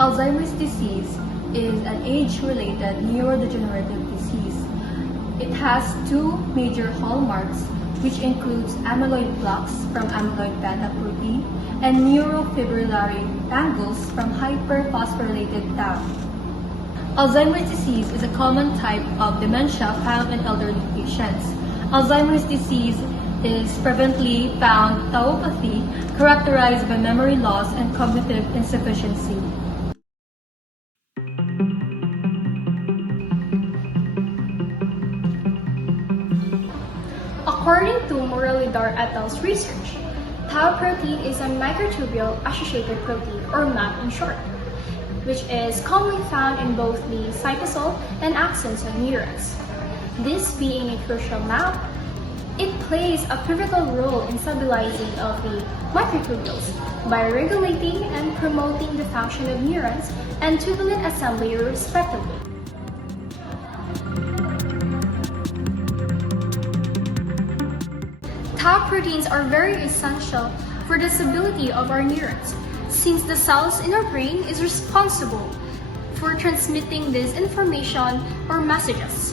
Alzheimer's disease is an age-related neurodegenerative disease. It has two major hallmarks, which includes amyloid plaques from amyloid beta protein and neurofibrillary tangles from hyperphosphorylated tau. Alzheimer's disease is a common type of dementia found in elderly patients. Alzheimer's disease is prevalently found tauopathy characterized by memory loss and cognitive insufficiency. According to Morelidar et al.'s research, tau protein is a microtubule associated protein, or MAP in short, which is commonly found in both the cytosol and axons of neurons. This being a crucial MAP, it plays a pivotal role in stabilizing of the microtubules by regulating and promoting the function of neurons and tubulin assembly respectively. Tau proteins are very essential for the stability of our neurons, since the cells in our brain is responsible for transmitting this information or messages.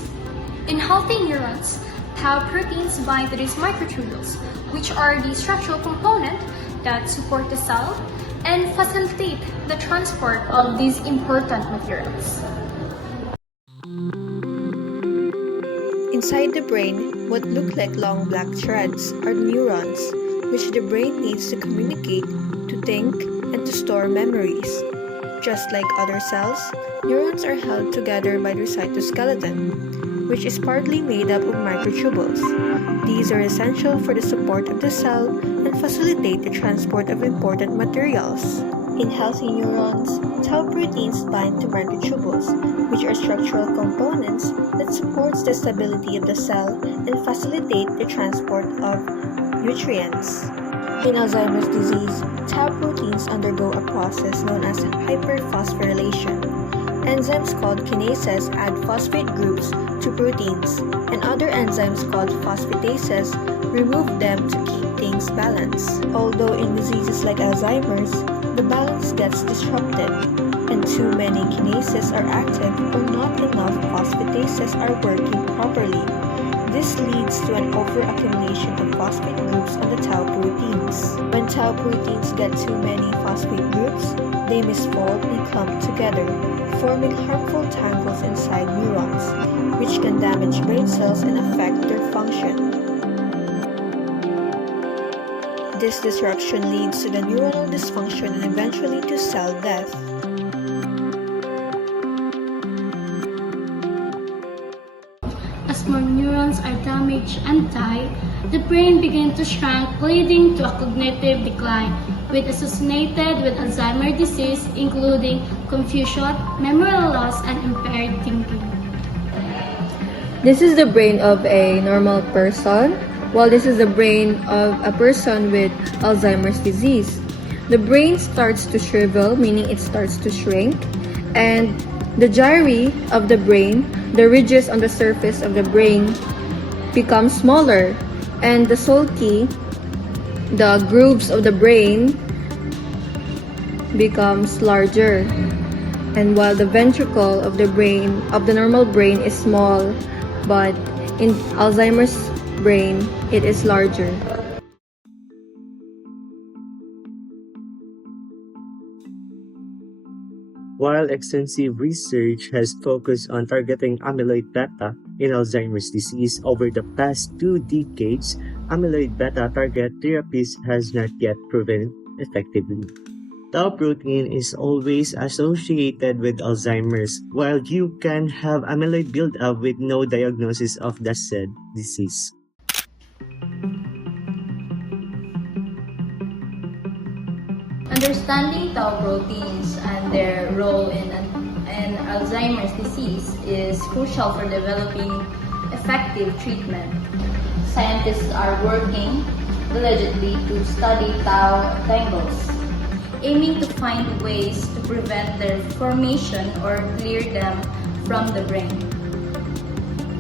In healthy neurons, tau proteins bind to these microtubules, which are the structural component that support the cell and facilitate the transport of these important materials. Inside the brain, what look like long black threads are neurons, which the brain needs to communicate, to think, and to store memories. Just like other cells, neurons are held together by their cytoskeleton, which is partly made up of microtubules. These are essential for the support of the cell and facilitate the transport of important materials. In healthy neurons, tau proteins bind to microtubules, which are structural components that supports the stability of the cell and facilitate the transport of nutrients. In Alzheimer's disease, tau proteins undergo a process known as hyperphosphorylation. Enzymes called kinases add phosphate groups to proteins, and other enzymes called phosphatases remove them to keep things balanced. Although in diseases like Alzheimer's, the balance gets disrupted, and too many kinases are active or not enough phosphatases are working properly. This leads to an overaccumulation of phosphate groups on the tau proteins. When tau proteins get too many phosphate groups, they misfold and clump together, forming harmful tangles inside neurons, which can damage brain cells and affect their function. This disruption leads to the neuronal dysfunction and eventually to cell death. As more neurons are damaged and die, the brain begins to shrink, leading to a cognitive decline, with associated with Alzheimer's disease, including confusion, memory loss, and impaired thinking. This is the brain of a normal person, while this is the brain of a person with Alzheimer's disease. The brain starts to shrivel, meaning it starts to shrink, and the gyri of the brain, the ridges on the surface of the brain, become smaller, and the sulci, the grooves of the brain, becomes larger. And while the ventricle of the brain, of the normal brain, is small, but in Alzheimer's brain, it is larger. While extensive research has focused on targeting amyloid beta in Alzheimer's disease over the past 2 decades, amyloid beta target therapies has not yet proven effectively. Tau protein is always associated with Alzheimer's, while you can have amyloid buildup with no diagnosis of the said disease. Understanding tau proteins and their role in Alzheimer's disease is crucial for developing effective treatment. Scientists are working diligently to study tau tangles, aiming to find ways to prevent their formation or clear them from the brain.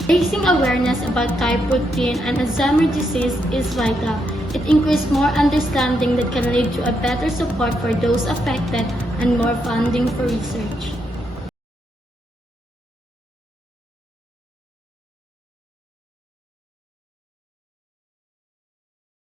Raising awareness about tau protein and Alzheimer's disease is vital. It increases more understanding that can lead to a better support for those affected and more funding for research.